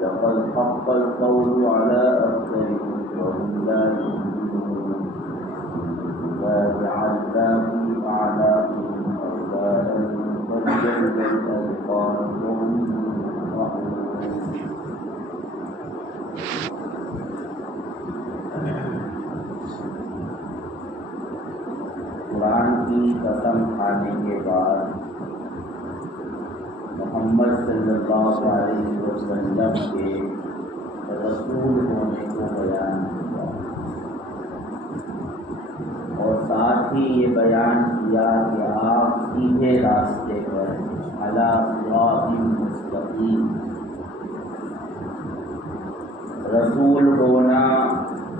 لقد حق القول على أكثرهم وهم لا يؤمنون إذا جعلنا في أعناقهم أغلالا فالجلد الأذقان وهم يسمعون. قرآن کی قسم کھانے کے بعد محمد صلی اللہ علیہ وسلم کے رسول ہونے کو بیان کیا اور ساتھ ہی یہ بیان کیا کہ آپ سیدھے راستے پر علی صراط مستقیم، رسول ہونا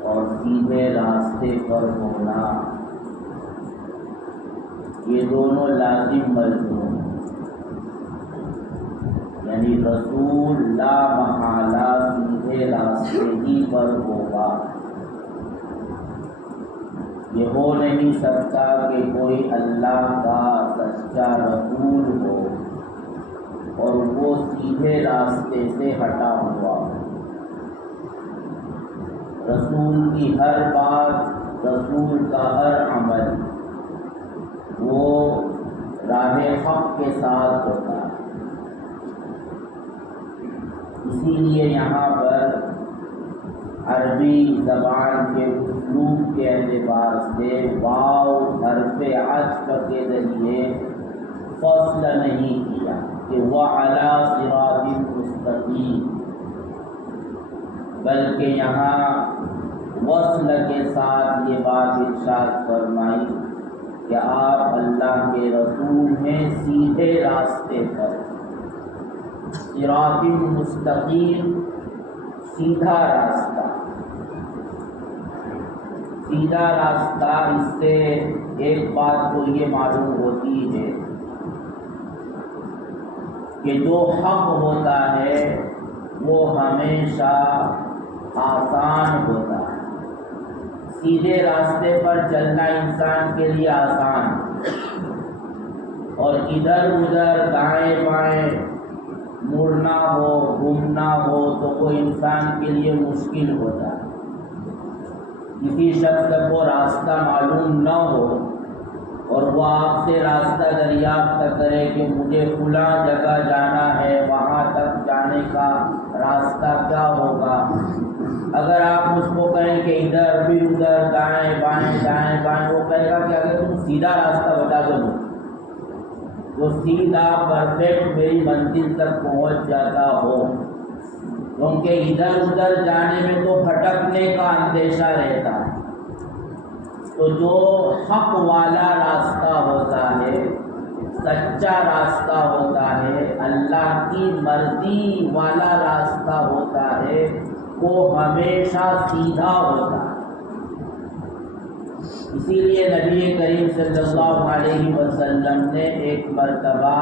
اور سیدھے راستے پر ہونا یہ دونوں لازم ملزوم، یعنی رسول لا محالہ سیدھے راستے ہی پر ہوگا۔ یہ ہو نہیں سکتا کہ کوئی اللہ کا سچا رسول ہو اور وہ سیدھے راستے سے ہٹا ہوا ہو۔ رسول کی ہر بات، رسول کا ہر عمل وہ راہ حق کے ساتھ ہوتا ہے۔ اسی لیے یہاں پر عربی زبان کے اسلوب کے اعتبار سے واو حرف عطف کے ذریعے فصل نہیں کیا کہ وَعَلَى صِرَاطٍ مُسْتَقِيمٍ، بلکہ یہاں وصل کے ساتھ یہ بات ارشاد فرمائی کہ آپ اللہ کے رسول ہیں سیدھے راستے پر۔ صراط مستقیم، سیدھا راستہ۔ سیدھا راستہ، اس سے ایک بات تو یہ معلوم ہوتی ہے کہ جو حق ہوتا ہے وہ ہمیشہ آسان ہوتا ہے۔ سیدھے راستے پر چلنا انسان کے لیے آسان، اور ادھر ادھر دائیں بائیں مڑنا ہو، گھومنا ہو تو وہ انسان کے لیے مشکل ہوتا ہے۔ کسی شخص کو راستہ معلوم نہ ہو اور وہ آپ سے راستہ دریافت کرے کہ مجھے فلاں جگہ جانا ہے، وہاں تک جانے کا راستہ کیا ہوگا، اگر آپ اس کو کہیں کہ ادھر پھر ادھر دائیں بائیں، وہ کہے گا کہ اگر تم سیدھا راستہ بتا دو وہ سیدھا پرفیکٹ میری منزل تک پہنچ جاتا ہو، کیونکہ ادھر ادھر جانے میں تو بھٹکنے کا اندیشہ رہتا ہے۔ تو جو حق والا راستہ ہوتا ہے، سچا راستہ ہوتا ہے، اللہ کی مرضی والا راستہ ہوتا ہے، وہ ہمیشہ سیدھا ہوتا ہے۔ اسی لیے نبی کریم صلی اللہ علیہ وسلم نے ایک مرتبہ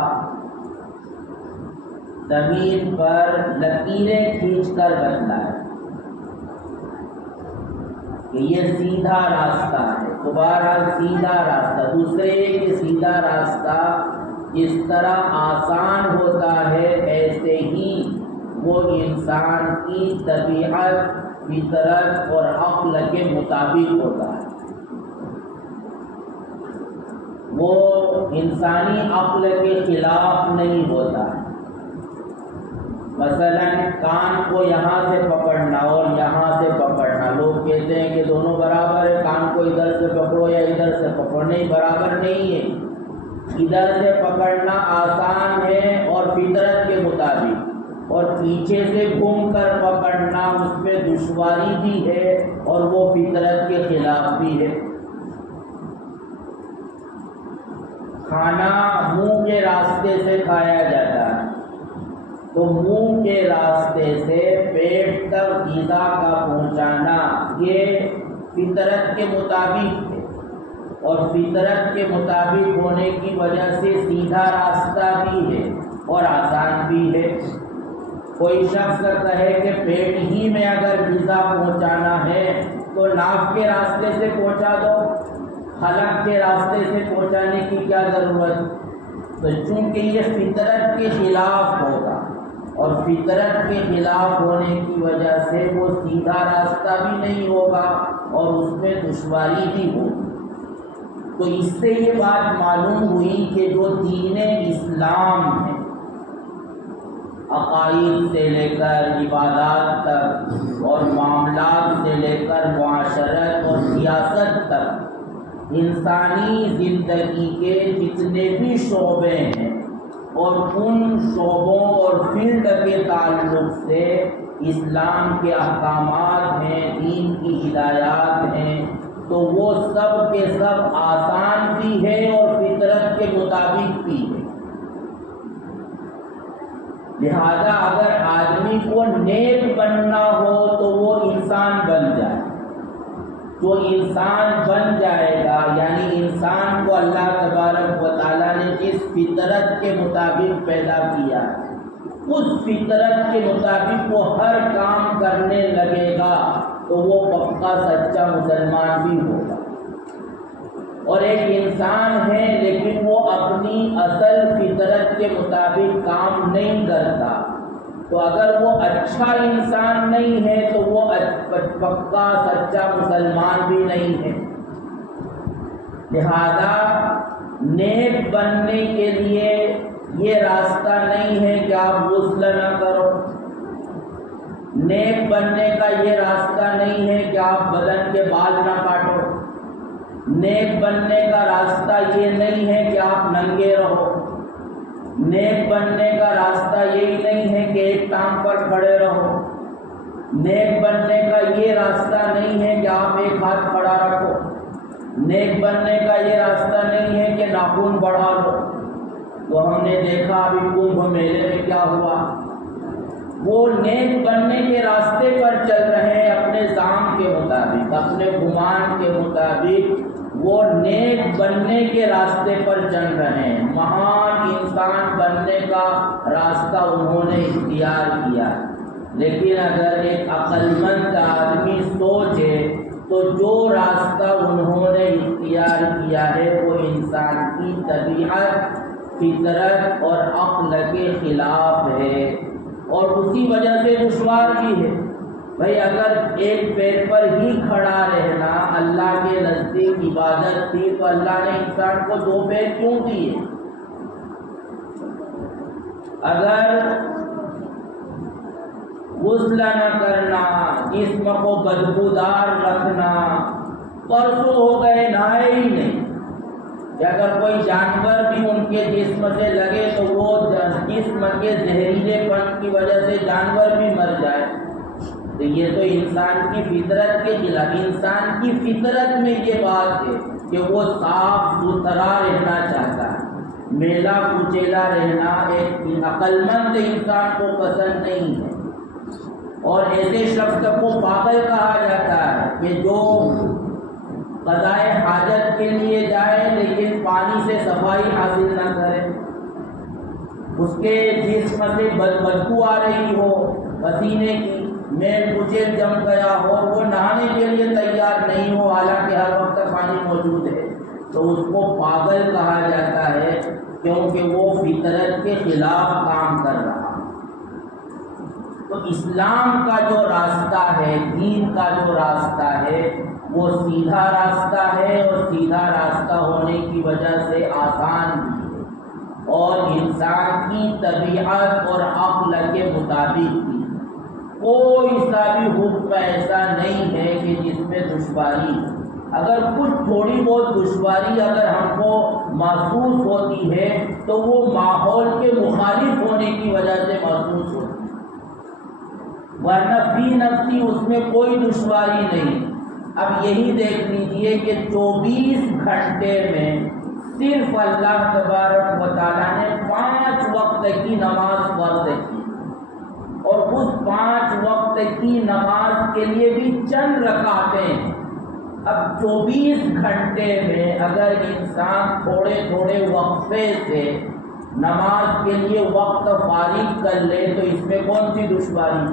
زمین پر لکیریں کھینچ کر بتلایا کہ یہ سیدھا راستہ ہے، دوبارہ سیدھا راستہ، دوسرے کہ سیدھا راستہ جس طرح آسان ہوتا ہے ایسے ہی وہ انسان کی طبیعت، فطرت اور عقل کے مطابق ہوتا ہے۔ وہ انسانی عقل کے خلاف نہیں ہوتا ہے۔ مثلا کان کو یہاں سے پکڑنا اور یہاں سے پکڑنا، لوگ کہتے ہیں کہ دونوں برابر ہے، کان کو ادھر سے پکڑو یا ادھر سے پکڑو، نہیں، برابر نہیں ہے۔ ادھر سے پکڑنا آسان ہے اور فطرت کے مطابق، اور پیچھے سے گھوم کر پکڑنا اس میں دشواری بھی ہے اور وہ فطرت کے خلاف بھی ہے۔ کھانا منہ کے راستے سے کھایا جاتا ہے، تو منہ کے راستے سے پیٹ تک غذا کا پہنچانا یہ فطرت کے مطابق ہے، اور فطرت کے مطابق ہونے کی وجہ سے سیدھا راستہ بھی ہے اور آسان بھی ہے۔ کوئی شخص کہے کہ پیٹ ہی میں اگر غذا پہنچانا ہے تو ناف کے راستے سے پہنچا دو، حلق کے راستے سے پہنچانے کی کیا ضرورت؟ تو چونکہ یہ فطرت کے خلاف ہوگا اور فطرت کے خلاف ہونے کی وجہ سے وہ سیدھا راستہ بھی نہیں ہوگا اور اس میں دشواری بھی ہوگی۔ تو اس سے یہ بات معلوم ہوئی کہ جو دین اسلام ہے، عقائد سے لے کر عبادات تک اور معاملات سے لے کر معاشرت اور سیاست تک، انسانی زندگی کے جتنے بھی شعبے ہیں اور ان شعبوں اور فیلڈ کے تعلق سے اسلام کے احکامات ہیں، دین کی ہدایات ہیں، تو وہ سب کے سب آسان بھی ہے اور فطرت کے مطابق بھی ہے۔ لہذا اگر آدمی کو نیک بننا ہو تو وہ انسان بن جائے۔ جو انسان بن جائے گا، یعنی انسان کو اللہ تبارک و تعالیٰ نے جس فطرت کے مطابق پیدا کیا، اس فطرت کے مطابق وہ ہر کام کرنے لگے گا تو وہ پکا سچا مسلمان بھی ہوگا۔ اور ایک انسان ہے لیکن وہ اپنی اصل فطرت کے مطابق کام نہیں کرتا، تو اگر وہ اچھا انسان نہیں ہے تو وہ پکا سچا مسلمان بھی نہیں ہے۔ لہذا نیک بننے کے لیے یہ راستہ نہیں ہے کہ آپ غسل نہ کرو، نیک بننے کا یہ راستہ نہیں ہے کہ آپ بدن کے بال نہ کاٹو، نیک بننے کا راستہ یہ نہیں ہے کہ آپ ننگے رہو، نیک بننے کا راستہ یہی نہیں ہے کہ ایک ٹانگ پر کھڑے رہو، نیک بننے کا یہ راستہ نہیں ہے کہ آپ ایک ہاتھ کھڑا رکھو، نیک بننے کا یہ راستہ نہیں ہے کہ ناخن بڑھا لو۔ تو ہم نے دیکھا ابھی کنبھ میلے میں کیا ہوا، وہ نیک بننے کے راستے پر چل رہے ہیں، اپنے ظام کے مطابق، اپنے گمان کے مطابق وہ نیک بننے کے راستے پر چل رہے ہیں، مہان انسان بننے کا راستہ انہوں نے اختیار کیا۔ لیکن اگر ایک عقل مند آدمی سوچے تو جو راستہ انہوں نے اختیار کیا ہے وہ انسان کی طبیعت، فطرت اور عقل کے خلاف ہے اور اسی وجہ سے دشوار بھی ہے۔ بھئی اگر ایک پیر پر ہی کھڑا رہنا اللہ کے نزدیک عبادت تھی تو اللہ نے انسان کو دو پیر کیوں دیے؟ اگر غسل نہ کرنا، جسم کو بدبودار رکھنا، پرسوں ہو گئے نہائے ہی نہیں، کہ اگر کوئی جانور بھی ان کے جسم سے لگے تو وہ جسم کے زہریلے پن کی وجہ سے جانور بھی مر جائے، تو یہ تو انسان کی فطرت کے خلاف۔ انسان کی فطرت میں یہ بات ہے کہ وہ صاف ستھرا رہنا چاہتا ہے، میلا کچیلا رہنا ایک عقل مند انسان کو پسند نہیں ہے۔ اور ایسے شخص کو پاگل کہا جاتا ہے کہ جو قضائے حاجت کے لیے جائے لیکن پانی سے صفائی حاصل نہ کرے، اس کے جسم سے بدبو آ رہی ہو، پسینے کی، میل کچیل جم گیا ہو، وہ نہانے کے لیے تیار نہیں ہو حالانکہ ہر وقت پانی موجود ہے، تو اس کو پاگل کہا جاتا ہے کیونکہ وہ فطرت کے خلاف کام کر رہا۔ تو اسلام کا جو راستہ ہے، دین کا جو راستہ ہے، وہ سیدھا راستہ ہے اور سیدھا راستہ ہونے کی وجہ سے آسان بھی ہے اور انسان کی طبیعت اور عقل کے مطابق بھی۔ کوئی سا بھی حکم ایسا نہیں ہے کہ جس میں دشواری، اگر کچھ تھوڑی بہت دشواری اگر ہم کو محسوس ہوتی ہے تو وہ ماحول کے مخالف ہونے کی وجہ سے محسوس ہوتی ہے، ورنہ فی نفسی اس میں کوئی دشواری نہیں۔ اب یہی دیکھ لیجئے کہ 24 گھنٹے میں صرف اللہ تبارک و تعالیٰ نے 5 وقت کی نماز فرض کی، اور اس 5 وقت کی نماز کے لیے بھی چند رکعتیں، اب 24 گھنٹے میں اگر انسان تھوڑے تھوڑے وقفے سے نماز کے لیے وقت فارغ کر لے تو اس میں کون سی دشواری؟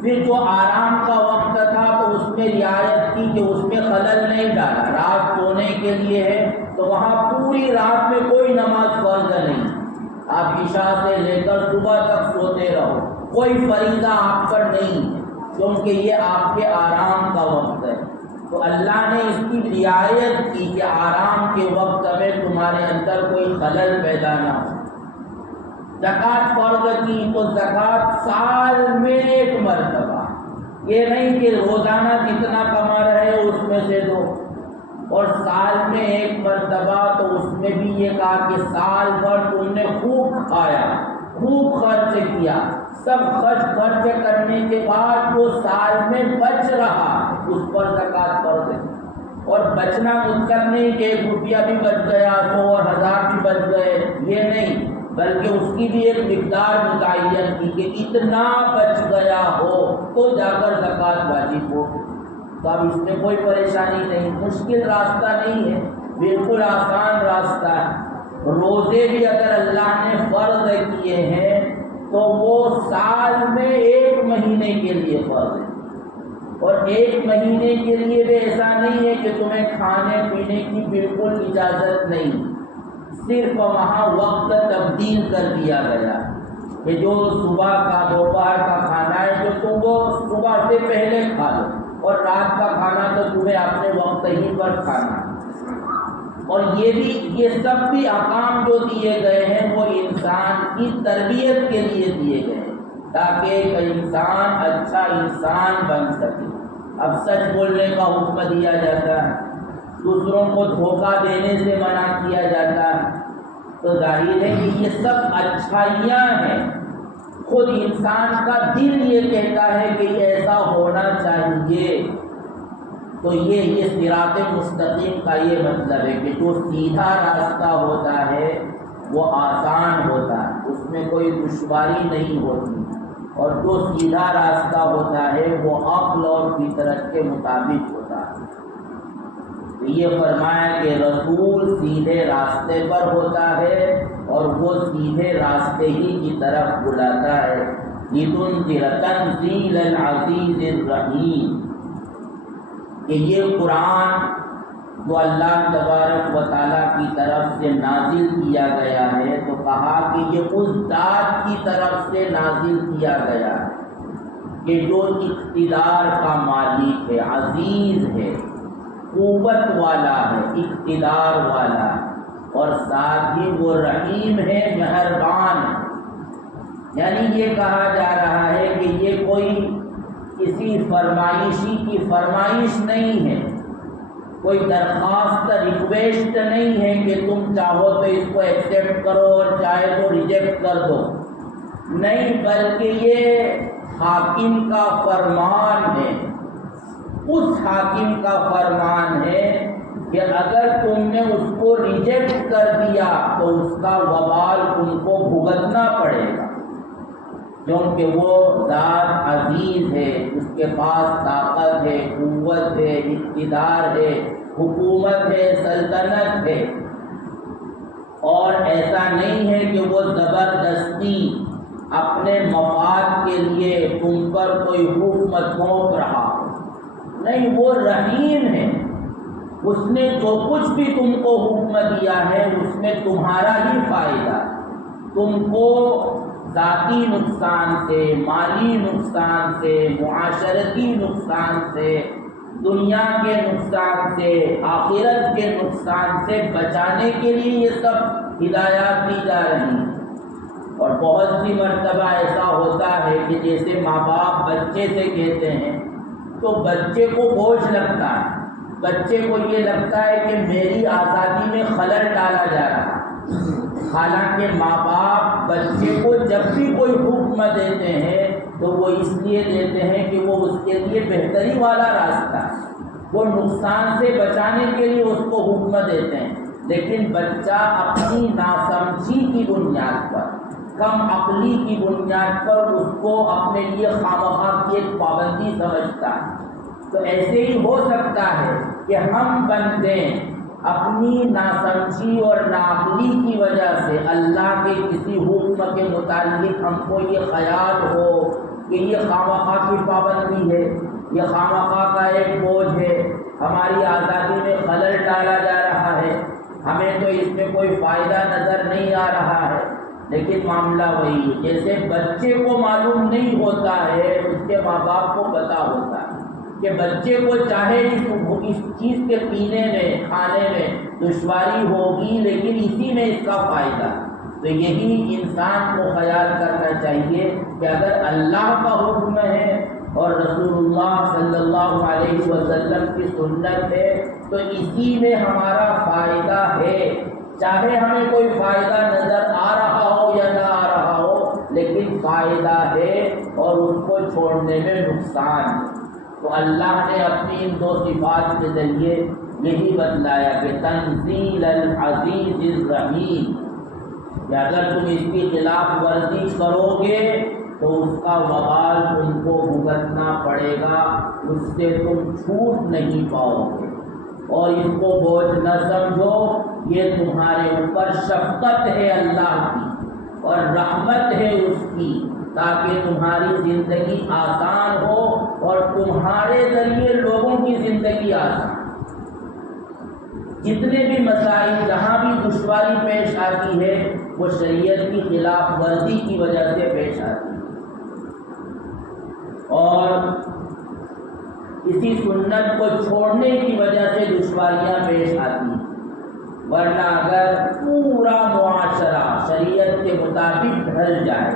پھر جو آرام کا وقت تھا تو اس میں رعایت کی کہ اس میں خلل نہیں ڈالا، رات سونے کے لیے ہے تو وہاں پوری رات میں کوئی نماز فرض نہیں، آپ عشاء سے لے کر صبح تک سوتے رہو، کوئی فریضہ آپ پر نہیں ہے کیونکہ یہ آپ کے آرام کا وقت ہے۔ تو اللہ نے اس کی رعایت کی کہ آرام کے وقت میں تمہارے اندر کوئی خلل پیدا نہ ہو۔ زکوٰۃ فرض کی تو زکوٰۃ سال میں ایک مرتبہ، یہ نہیں کہ روزانہ جتنا کما رہے اس میں سے دو، اور سال میں ایک مرتبہ تو اس میں بھی یہ کہا کہ سال بھر تم نے خوب کھایا، خوب خرچ کیا، سب خرچ کرنے کے بعد جو سال میں بچ رہا اس پر زکوٰۃ فرض ہے۔ اور بچنا مطلب نہیں کہ 1 روپیہ بھی بچ گیا، 100 اور 1000 بھی بچ گئے، یہ نہیں، بلکہ اس کی بھی ایک مقدار متعین کی کہ اتنا بچ گیا ہو تو جا کر زکوٰۃ واجب ہو۔ تو اب اس میں کوئی پریشانی نہیں، مشکل راستہ نہیں ہے، بالکل آسان راستہ ہے۔ روزے بھی اگر اللہ نے فرض کیے ہیں تو وہ سال میں 1 مہینے کے لیے فرض ہے، اور 1 مہینے کے لیے بھی ایسا نہیں ہے کہ تمہیں کھانے پینے کی بالکل اجازت نہیں، صرف وہاں وقت تبدیل کر دیا گیا کہ جو صبح کا دوپہر کا کھانا ہے جو تم وہ صبح سے پہلے کھا لو، اور رات کا کھانا تو تمہیں اپنے وقت ہی پر کھانا۔ اور یہ سب بھی احکام جو دیے گئے ہیں وہ انسان کی تربیت کے لیے دیے گئے ہیں تاکہ ایک انسان اچھا انسان بن سکے۔ اب سچ بولنے کا حکم دیا جاتا ہے، دوسروں کو دھوکہ دینے سے منع کیا جاتا ہے، تو ظاہر ہے کہ یہ سب اچھائیاں ہیں، خود انسان کا دل یہ کہتا ہے کہ ایسا ہونا چاہیے۔ تو یہ صراط مستقیم کا یہ مطلب ہے کہ جو سیدھا راستہ ہوتا ہے وہ آسان ہوتا ہے، اس میں کوئی دشواری نہیں ہوتی، اور جو سیدھا راستہ ہوتا ہے وہ عقل اور فطرت کے مطابق ہوتا ہے۔ تو یہ فرمایا کہ رسول سیدھے راستے پر ہوتا ہے اور وہ سیدھے راستے ہی کی طرف بلاتا ہے۔ لِتُنذِرَ تَنزِيلَ الْعَزِيزِ الرَّحِيمِ، کہ یہ قرآن جو اللہ تبارک و تعالیٰ کی طرف سے نازل کیا گیا ہے تو کہا کہ یہ اس ذات کی طرف سے نازل کیا گیا ہے کہ جو اقتدار کا مالک ہے، عزیز ہے، قوت والا ہے، اقتدار والا ہے، اور ساتھ ہی وہ رحیم ہے، مہربان ہے۔ یعنی یہ کہا جا رہا ہے کہ یہ کوئی کسی فرمائشی کی فرمائش نہیں ہے، کوئی درخواست ریکویسٹ نہیں ہے کہ تم چاہو تو اس کو ایکسیپٹ کرو اور چاہے تو ریجیکٹ کر دو، نہیں، بلکہ یہ حاکم کا فرمان ہے۔ اس حاکم کا فرمان ہے کہ اگر تم نے اس کو ریجیکٹ کر دیا تو اس کا وبال تم کو بھگتنا پڑے گا، کیونکہ وہ ذات عزیز ہے، اس کے پاس طاقت ہے، قوت ہے، اقتدار ہے، حکومت ہے، سلطنت ہے، اور ایسا نہیں ہے کہ وہ زبردستی اپنے مفاد کے لیے تم پر کوئی حکم تھوپ رہا ہو، نہیں، وہ رحیم ہے، اس نے جو کچھ بھی تم کو حکم دیا ہے اس میں تمہارا ہی فائدہ، تم کو ذاتی نقصان سے، مالی نقصان سے، معاشرتی نقصان سے، دنیا کے نقصان سے، آخرت کے نقصان سے بچانے کے لیے یہ سب ہدایات دی جا رہی ہیں۔ اور بہت سی مرتبہ ایسا ہوتا ہے کہ جیسے ماں باپ بچے سے کہتے ہیں تو بچے کو بوجھ لگتا ہے، بچے کو یہ لگتا ہے کہ میری آزادی میں خلل ڈالا جا رہا ہے، حالانکہ ماں باپ بچے کو جب بھی کوئی حکم دیتے ہیں تو وہ اس لیے دیتے ہیں کہ وہ اس کے لیے بہتری والا راستہ ہے، وہ نقصان سے بچانے کے لیے اس کو حکم دیتے ہیں، لیکن بچہ اپنی ناسمجھی کی بنیاد پر، کم عقلی کی بنیاد پر اس کو اپنے لیے خواہ کی ایک پابندی سمجھتا ہے۔ تو ایسے ہی ہو سکتا ہے کہ ہم بندے اپنی ناسمجھی اور ناعقلی کی وجہ سے اللہ کے کسی حکم کے متعلق ہم کو یہ خیال ہو کہ یہ خامخواہ کی پابندی ہے، یہ خامخواہ کا ایک بوجھ ہے، ہماری آزادی میں خلل ڈالا جا رہا ہے، ہمیں تو اس میں کوئی فائدہ نظر نہیں آ رہا ہے۔ لیکن معاملہ وہی ہے جیسے بچے کو معلوم نہیں ہوتا ہے، اس کے ماں باپ کو پتہ ہوتا ہے کہ بچے کو چاہے اس چیز کے پینے میں کھانے میں دشواری ہوگی لیکن اسی میں اس کا فائدہ۔ تو یہی انسان کو خیال کرنا چاہیے کہ اگر اللہ کا حکم ہے اور رسول اللہ صلی اللہ علیہ وسلم کی سنت ہے تو اسی میں ہمارا فائدہ ہے، چاہے ہمیں کوئی فائدہ نظر آ رہا ہو یا نہ آ رہا ہو، لیکن فائدہ ہے اور اس کو چھوڑنے میں نقصان ہے۔ تو اللہ نے اپنی ان دو صفات کے ذریعے یہی بتلایا کہ تنزیل العزیز الرحیم، کہ اگر تم اس کی خلاف ورزی کرو گے تو اس کا وبال تم کو بھگتنا پڑے گا، اس سے تم چھوٹ نہیں پاؤ گے۔ اور اس کو بوجھ نہ سمجھو، یہ تمہارے اوپر شفقت ہے اللہ کی اور رحمت ہے اس کی، تاکہ تمہاری زندگی آسان ہو اور تمہارے ذریعے لوگوں کی زندگی آسان۔ جتنے بھی مسائل جہاں بھی دشواری پیش آتی ہے وہ شریعت کی خلاف ورزی کی وجہ سے پیش آتی ہے، اور اسی سنت کو چھوڑنے کی وجہ سے دشواریاں پیش آتی ہیں۔ ورنہ اگر پورا معاشرہ شریعت کے مطابق ڈھل جائے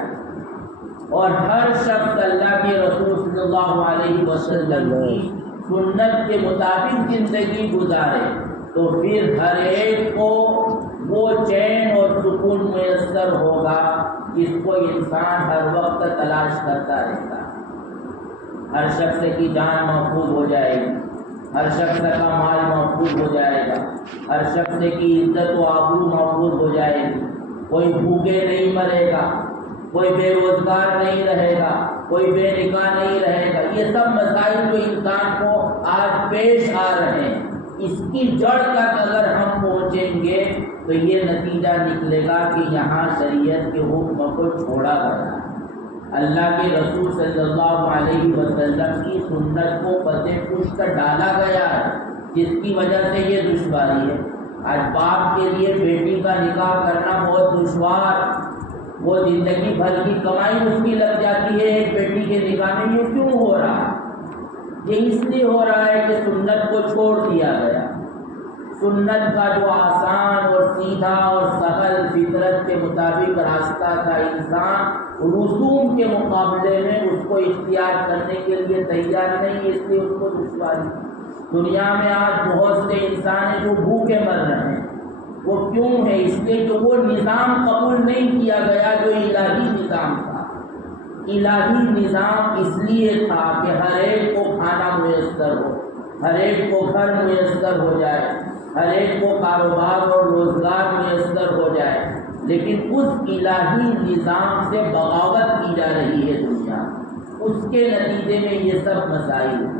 اور ہر شخص اللہ کے رسول صلی اللہ علیہ وسلم کی سنت کے مطابق زندگی گزارے تو پھر ہر ایک کو وہ چین اور سکون میسر ہوگا جس کو انسان ہر وقت تلاش کرتا رہتا ہے۔ ہر شخص کی جان محفوظ ہو جائے گی، ہر شخص کا مال محفوظ ہو جائے گا، ہر شخص کی عزت و آبرو محفوظ ہو جائے گی، کوئی بھوکے نہیں مرے گا، کوئی بے روزگار نہیں رہے گا، کوئی بے نکاح نہیں رہے گا۔ یہ سب مسائل جو انسان کو آج پیش آ رہے ہیں، اس کی جڑ تک اگر ہم پہنچیں گے تو یہ نتیجہ نکلے گا کہ یہاں شریعت کے حکم کو چھوڑا گیا، اللہ کے رسول صلی اللہ علیہ وسلم کی سنت کو پتے پشت ڈالا گیا ہے، جس کی وجہ سے یہ دشواری ہے۔ آج باپ کے لیے بیٹی کا نکاح کرنا بہت دشوار، وہ زندگی بھر کی کمائی اس کی لگ جاتی ہے ایک بیٹی کے نکاح میں۔ یہ کیوں ہو رہا ہے؟ یہ اس لیے ہو رہا ہے کہ سنت کو چھوڑ دیا گیا۔ سنت کا جو آسان اور سیدھا اور سہل فطرت کے مطابق راستہ تھا، انسان رسوم کے مقابلے میں اس کو اختیار کرنے کے لیے تیار نہیں، اس لیے اس کو دشواری۔ دنیا میں آج بہت سے انسان ہیں جو بھوکے مر رہے ہیں، وہ کیوں ہے؟ اس لیے کہ وہ نظام قبول نہیں کیا گیا جو الہی نظام تھا۔ الہی نظام اس لیے تھا کہ ہر ایک کو کھانا میسر ہو، ہر ایک کو گھر میسر ہو جائے، ہر ایک کو کاروبار اور روزگار میسر ہو جائے، لیکن اس الہی نظام سے بغاوت کی جا رہی ہے دنیا، اس کے نتیجے میں یہ سب مسائل ہیں۔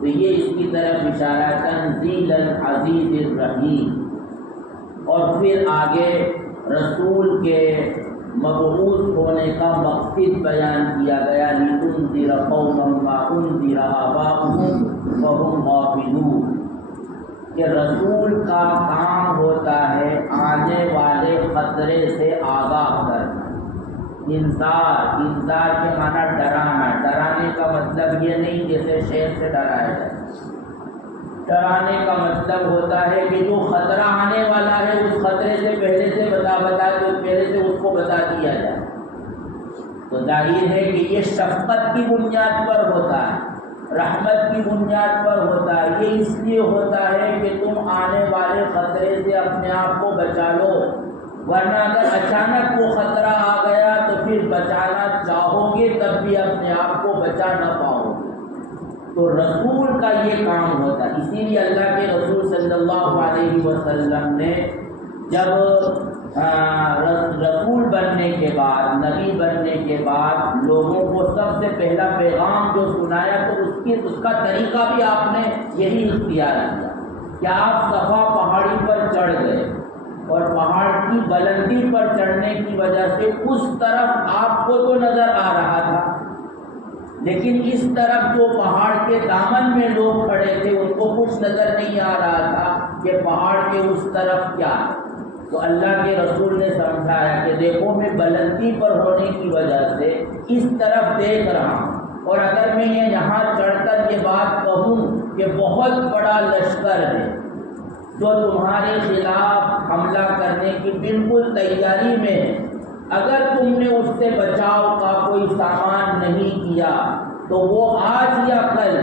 تو یہ اس کی طرف اشارہ تنزیل العزیز الرحیم۔ اور پھر آگے رسول کے مبعوث ہونے کا مقصد بیان کیا گیا، لِتُنذِرَ قَوْمًا مَّا أُنذِرَ آبَاؤُهُمْ وَهُمْ غَافِلُونَ، کہ رسول کا کام ہوتا ہے آنے والے خطرے سے آگاہ کرنا۔ انذار کے معنی ڈرانا، ڈرانے کا مطلب یہ نہیں جیسے شیر سے ڈرایا جائے، ڈرانے کا مطلب ہوتا ہے کہ جو خطرہ آنے والا ہے اس خطرے سے پہلے سے پہلے سے اس کو بتا دیا جائے۔ تو ظاہر ہے کہ یہ شفقت کی بنیاد پر ہوتا ہے، رحمت کی بنیاد پر ہوتا ہے۔ یہ اس لیے ہوتا ہے کہ تم آنے والے خطرے سے اپنے آپ کو بچا لو، ورنہ اگر اچانک وہ خطرہ آ گیا تو پھر بچانا چاہو گے تب بھی اپنے آپ کو بچا نہ پاؤ گے۔ تو رسول کا یہ کام ہوتا ہے، اسی لیے اللہ کے رسول صلی اللہ علیہ وسلم نے جب رسول بننے کے بعد، نبی بننے کے بعد لوگوں کو سب سے پہلا پیغام جو سنایا تو اس کا طریقہ بھی آپ نے یہی اختیار کیا کہ آپ صفا پہاڑی پر چڑھ گئے اور پہاڑ کی بلندی پر چڑھنے کی وجہ سے اس طرف آپ کو تو نظر آ رہا تھا، لیکن اس طرف جو پہاڑ کے دامن میں لوگ کھڑے تھے ان کو کچھ نظر نہیں آ رہا تھا کہ پہاڑ کے اس طرف کیا ہے۔ تو اللہ کے رسول نے سمجھایا کہ دیکھو میں بلندی پر ہونے کی وجہ سے اس طرف دیکھ رہا ہوں، اور اگر میں یہاں چڑھ کر یہ بات کہوں کہ بہت بڑا لشکر ہے جو تمہارے خلاف حملہ کرنے کی بالکل تیاری میں ہے، اگر تم نے اس سے بچاؤ کا کوئی سامان نہیں کیا تو وہ آج یا کل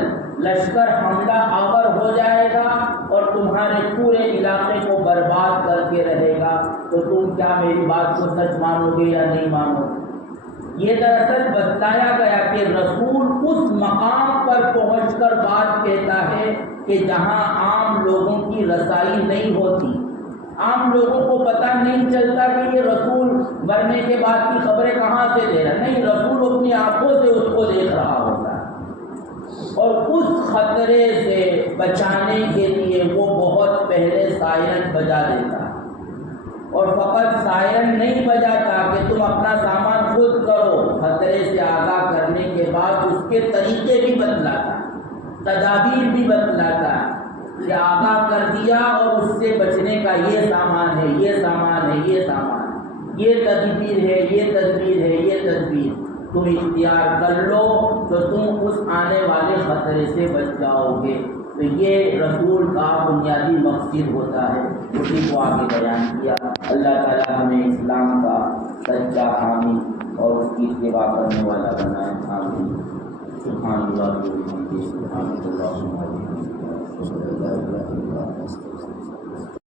لشکر حملہ آور ہو جائے گا اور تمہارے پورے علاقے کو برباد کر کے رہے گا، تو تم کیا میری بات کو سچ مانو گے یا نہیں مانو گے؟ یہ دراصل بتایا گیا کہ رسول اس مقام پر پہنچ کر بات کہتا ہے کہ جہاں عام لوگوں کی رسائی نہیں ہوتی، عام لوگوں کو پتہ نہیں چلتا کہ یہ رسول مرنے کے بعد کی خبریں کہاں سے دے رہا، نہیں، رسول اپنی آنکھوں سے اس کو دیکھ رہا ہوتا ہے، اور اس خطرے سے بچانے کے لیے وہ بہت پہلے سائرن بجا دیتا ہے، اور فقط سائرن نہیں بجاتا کہ تم اپنا سامان خود کرو، خطرے سے آگاہ کرنے کے بعد اس کے طریقے بھی بتلاتا، تدابیر بھی بتلاتا کہ آگاہ کر دیا اور اس سے بچنے کا یہ سامان ہے، یہ سامان ہے، یہ سامان ہے، یہ تدبیر ہے، یہ تدبیر ہے، یہ تدبیر تم اختیار کر لو تو تم اس آنے والے خطرے سے بچ جاؤ گے۔ تو یہ رسول کا بنیادی مقصد ہوتا ہے، اسی کو آگے بیان کیا۔ اللہ تعالیٰ ہمیں اسلام کا سچا حامی اور اس کی اتباع کرنے والا بنائے، آمین۔ سبحان اللہ، سبحان اللہ۔